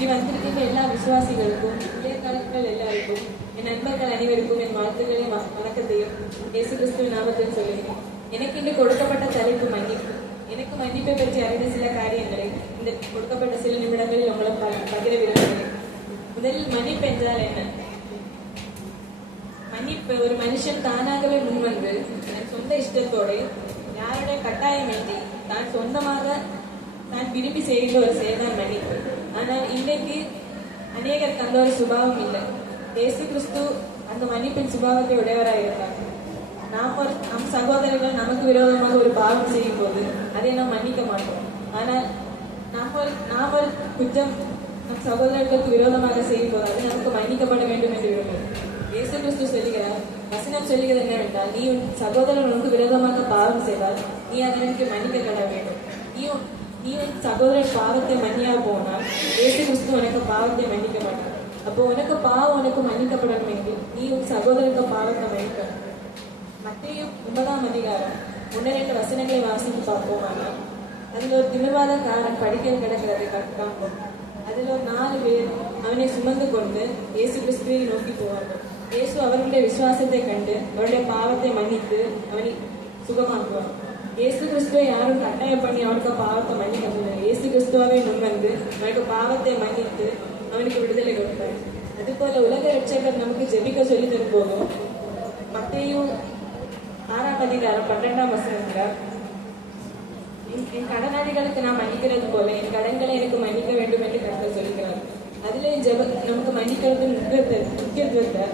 இங்கே வந்திருக்கின்ற எல்லா விசுவாசிகளுக்கும் இளையர்களுக்கள் எல்லாருக்கும் என் நண்பர்கள் அனைவருக்கும் என் வாழ்த்துக்களையும் வணக்கத்தையும் இயேசு கிறிஸ்துவின் நாமத்தில் சொல்லுகிறேன். எனக்கு இன்று கொடுக்கப்பட்ட தலைப்பு மன்னிப்பு. எனக்கு மன்னிப்பை பற்றி அறிந்த சில காரியங்களை இந்த கொடுக்கப்பட்ட சில நிமிடங்களில் உங்களை பகிர விரும்புகிறேன். முதலில் மன்னிப்பு என்றால் என்ன? மன்னிப்பு ஒரு மனுஷன் தானாகவே முன்வந்து தன் சொந்த இஷ்டத்தோடு யாருடைய கட்டாயமின்றி தான் சொந்தமாக தான் விரும்பி செய்கிற ஒரு செயல்தான் மன்னிப்பு. ஆனால் இன்றைக்கு அநேகருக்கு அந்த ஒரு சுபாவம் இல்லை. இயேசு கிறிஸ்து அந்த மன்னிப்பின் சுபாவத்தை உடையவராக இருந்தார். நம் சகோதரர்கள் நமக்கு விரோதமாக ஒரு பாவம் செய்யும் போது அதை நாம் மன்னிக்க மாட்டோம். ஆனால் நாம் ஒரு குற்றம் நம் சகோதரர்களுக்கு விரோதமாக செய்யும் போது அது நமக்கு மன்னிக்கப்பட வேண்டும் என்று விரும்புகிறோம். இயேசு கிறிஸ்து சொல்லுகிறார், வசனம் சொல்லுகிறது என்னவென்றால், நீ உன் சகோதரன் உனக்கு விரோதமாக பாவம் செய்தால் நீ அதற்கு மன்னிக்கப்பட வேண்டும். நீ உன் சகோதரன் பாவத்தை மன்னியா போனால் இயேசு கிறிஸ்து உனக்கு பாவத்தை மன்னிக்க மாட்டார். அப்போ உனக்கு பாவம் உனக்கு மன்னிக்கப்படணும் என்று நீ உன் சகோதரனுக்கு பாவத்தை மன்னிக்கணும். மத்தேயு 9ஆம் அதிகாரம் 1-2 வசனங்களை வாசித்து பார்ப்போமானால் அதில் ஒரு திமிர்வாதக்காரன் படிக்கல் கிடக்கிறதை காண்போம். அதில் ஒரு 4 பேர் அவனை சுமந்து கொண்டு இயேசு கிறிஸ்துவை நோக்கி போவார்கள். இயேசு அவர்களுடைய விசுவாசத்தை கண்டு அவருடைய பாவத்தை மன்னித்து அவனை சுகமாக்குவார். இயேசு கிறிஸ்துவை யாரும் கட்டாயம் பண்ணி அவனுக்கு பாவத்தை மன்னிக்க முடியாது. இயேசு கிறிஸ்துவாவே முன்வந்து அவனுக்கு பாவத்தை மன்னித்து அவனுக்கு விடுதலை கொடுப்பார். அதுபோல உலக ரட்சகர் நமக்கு ஜெபிக்க சொல்லி தரும் போதும் மத்தேயு 6ஆம் அதிகாரம் 12ஆம் வசனத்தில், என் கடனாளிகளுக்கு நான் மன்னிக்கிறது போல என் கடன்களை எனக்கு மன்னிக்க வேண்டும் என்று கர்த்தர் சொல்கிறார். அதிலே நமக்கு மன்னிக்கிறது முக்கியத்துவத்தை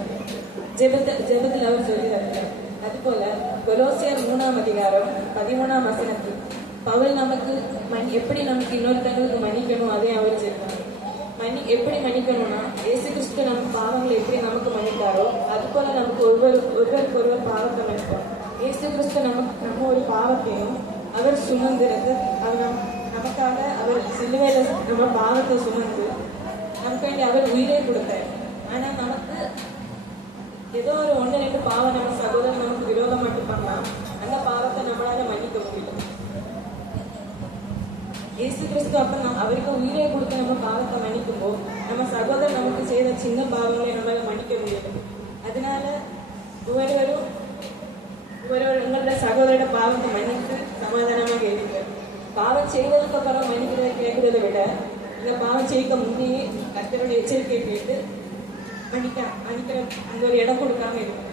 ஜெபத்தில் அவர் சொல்லி தருகிறார். அதுபோல கொலோசியர் 3ஆம் அதிகாரம் 13ஆம் வசனத்தில் பவுல் நமக்கு எப்படி நமக்கு இன்னொருத்தங்களுக்கு மன்னிக்கணும் அதே அவர் சொல்றார். எப்படி மன்னிக்கணும்னா, இயேசு கிறிஸ்து நம்ம பாவங்களை எப்படி நமக்கு மன்னித்தாரோ அதுபோல நமக்கு ஒருவருக்கு ஒருவர் பாவத்தை மன்னிப்பார். இயேசு கிறிஸ்து நம்ம ஒரு பாவத்தையும் அவர் சுமந்திருந்து நமக்காக அவர் சிலுவையில நம்ம பாவத்தை சுமந்து நமக்கு அவர் உயிரை கொடுத்தார். ஆனா நமக்கு ஏதோ ஒரு 1-2 பாவம் நம்ம சகோதரன் நமக்கு விரோதம் மட்டும் பண்ணா அந்த பாவத்தை நம்மளால மன்னிக்க முடியல. இயேசு கிறிஸ்து அப்ப அவருக்கு உயிரை கொடுத்து நம்ம பாவத்தை மன்னிக்கும் போது நம்ம சகோதரர் நமக்கு செய்த சின்ன பாவங்களை நம்மளால மன்னிக்க முடியல. அதனால ஒவ்வொருவரும் உங்களோட சகோதரோட பாவத்தை மன்னித்து சமாதானமாக இருக்கு. பாவம் செய்வதற்கு அப்புறம் மன்னிக்கிறத கேட்கிறத விட இந்த பாவம் செய்ய முன்னே கர்த்தரோட எச்சரிக்கை கேட்டு மன்னிக்கிற அந்த ஒரு இடம் கொடுக்காம இருக்கும்.